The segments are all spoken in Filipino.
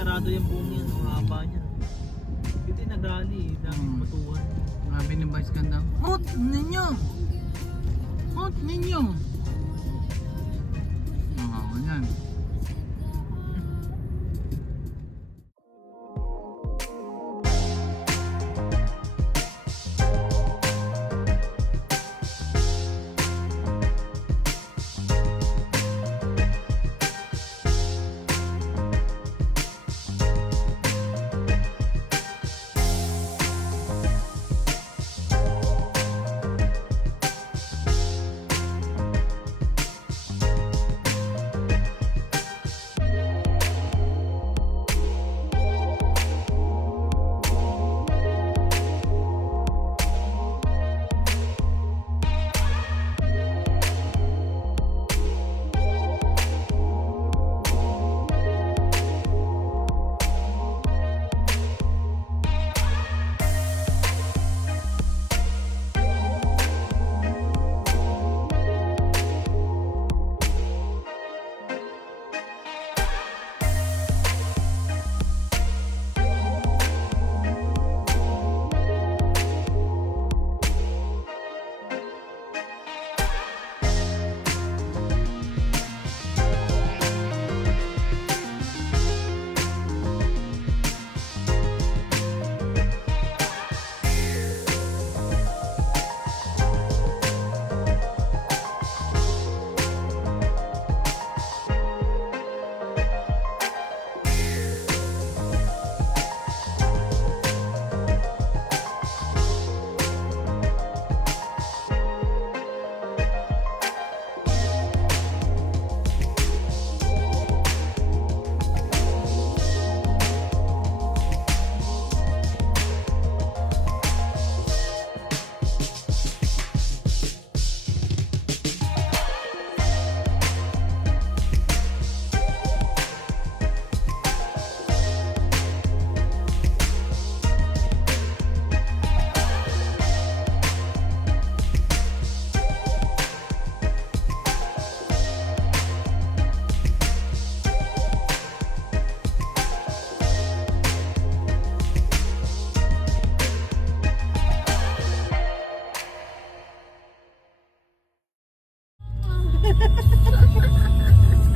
sarado yung buong yan, ang haba niya. Ito yung nag-rally, daming patuhan. Sabi ni Vice ganda. Hot ninyo! Hot ninyo! Oo, yan.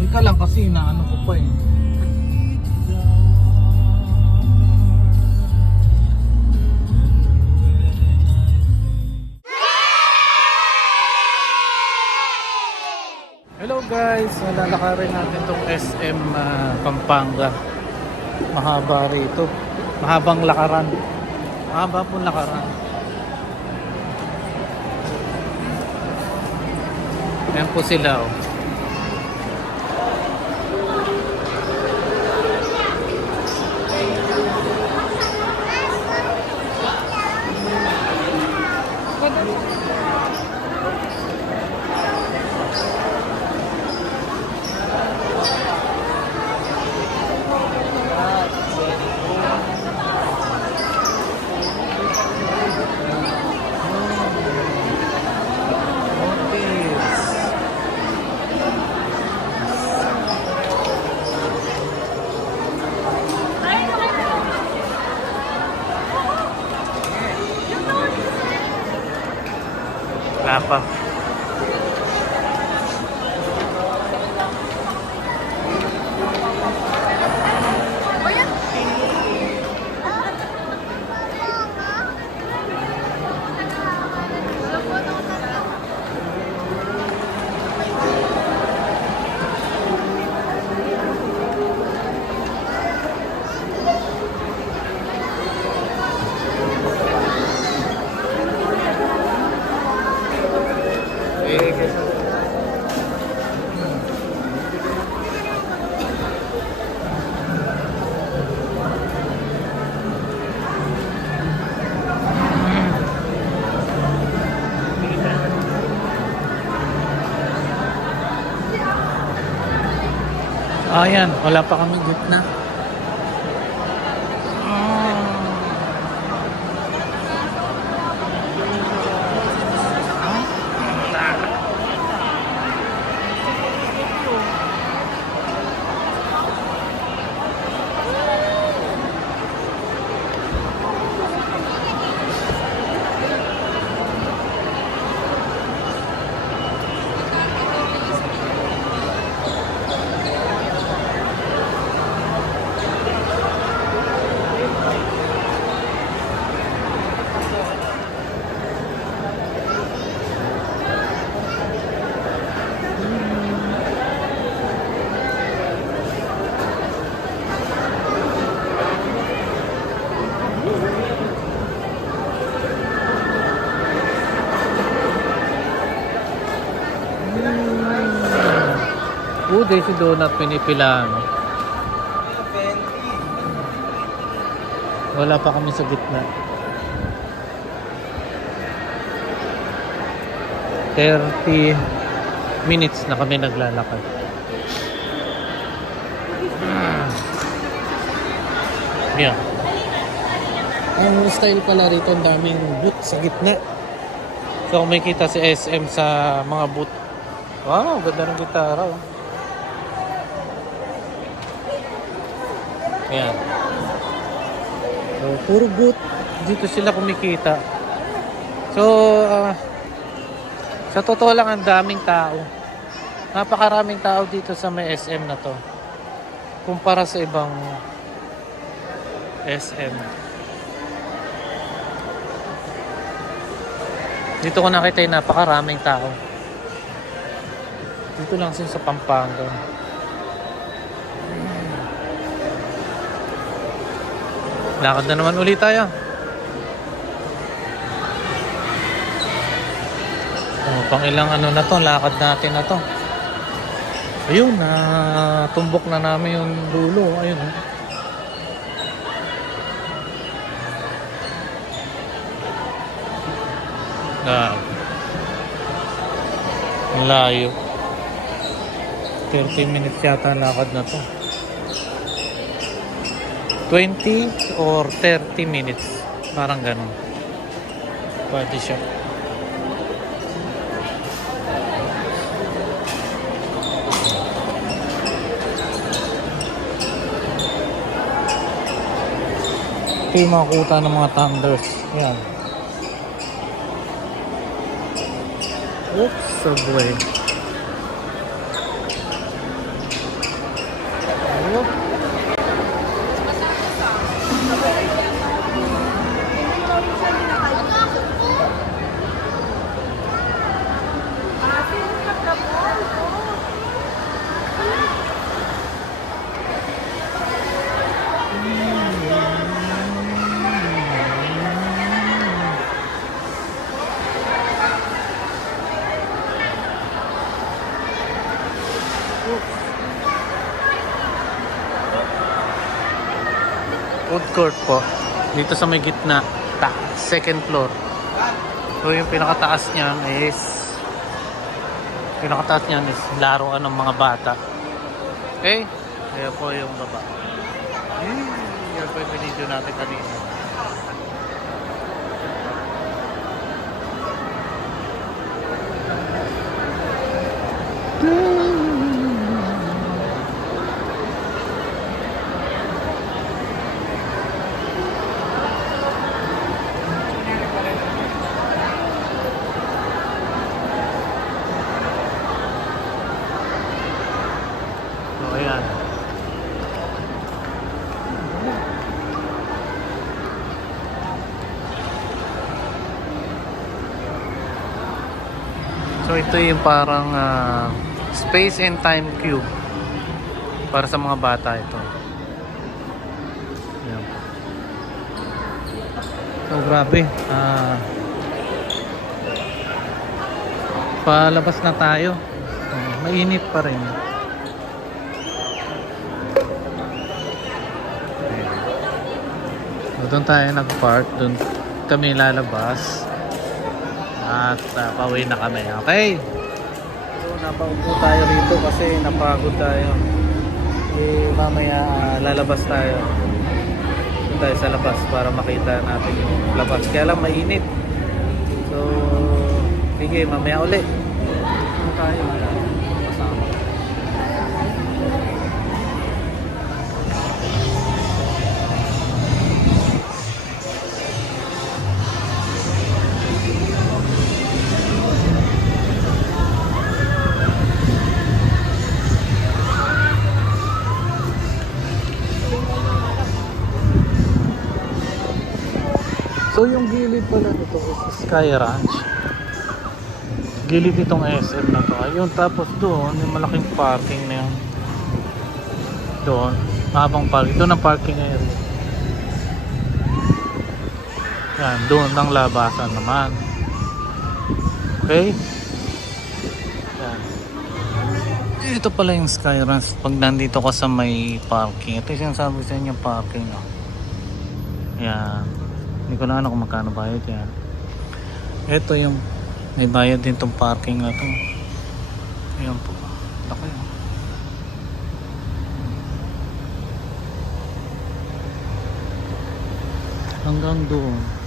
Ika lang kasi inaano ko pa eh. Hello guys, lalakarin natin tong SM Pampanga. Mahaba rito. Mahabang lakaran. Mahaba pong lakaran. Ayan po sila oh. Apa? Ayan, wala pa kami gitna. Daisy Donut pinipilaan. Wala pa kami sa gitna. 30 minutes na kami naglalakad. Yeah. Ang style pala rito, ang daming booth sa gitna. So kung may kita si SM sa mga booth. Wow, ganda ng gitara. Oh. Ayan. So puro booth. Dito sila kumikita. So sa totoo lang, ang daming tao. Napakaraming tao dito sa may SM na to. Kumpara sa ibang SM. Dito ko nakita yung napakaraming tao. Dito lang sa Pampanga. Lakad na naman ulit tayo. Pang ilang ano na to, lakad natin na to. Ayun, tumbok na namin yung dulo. Ayun. Ang layo. 30 minutes yata ang lakad na to. 20 or 30 minutes. Parang ganun. Pwede siya. Ito yung mga kuta ng mga thunders. Yan. Oops, subway. Ayun. Food court po. Dito sa may gitna. Second floor. So yung pinakataas niyan is laruan ng mga bata. Okay? Kaya po yung baba. Yan po yung video natin kanina. So ayan. So ito yung parang space and time cube para sa mga bata ito. Ayan. So grabe, palabas na tayo. Mainit pa rin. So doon tayo nag-park, doon kami lalabas. At pauwi na kami. Okay? So napaupo tayo rito kasi napagod tayo. Mamaya lalabas tayo. Doon tayo sa labas para makita natin yung labas. Kaya lang mainit. So sige, mamaya ulit. Doon tayo. Kasama. So yung gilid pala nito is Sky Ranch. Gilid itong SM na to. Ayun, tapos doon yung malaking parking na yun. Doon, mahabang parking. Doon ang parking area. Yan, doon ang labasan naman. Okay? Yan. Ito pala yung Skyruns. Pag nandito ka sa may parking. Ito yung sinasabi sa inyo parking. Oh. Yan. Hindi ko na alam kung magkano bayad yan. Ito yung may bayad din tong parking na to. Ayan po. Laki. Oh. Hanggang doon.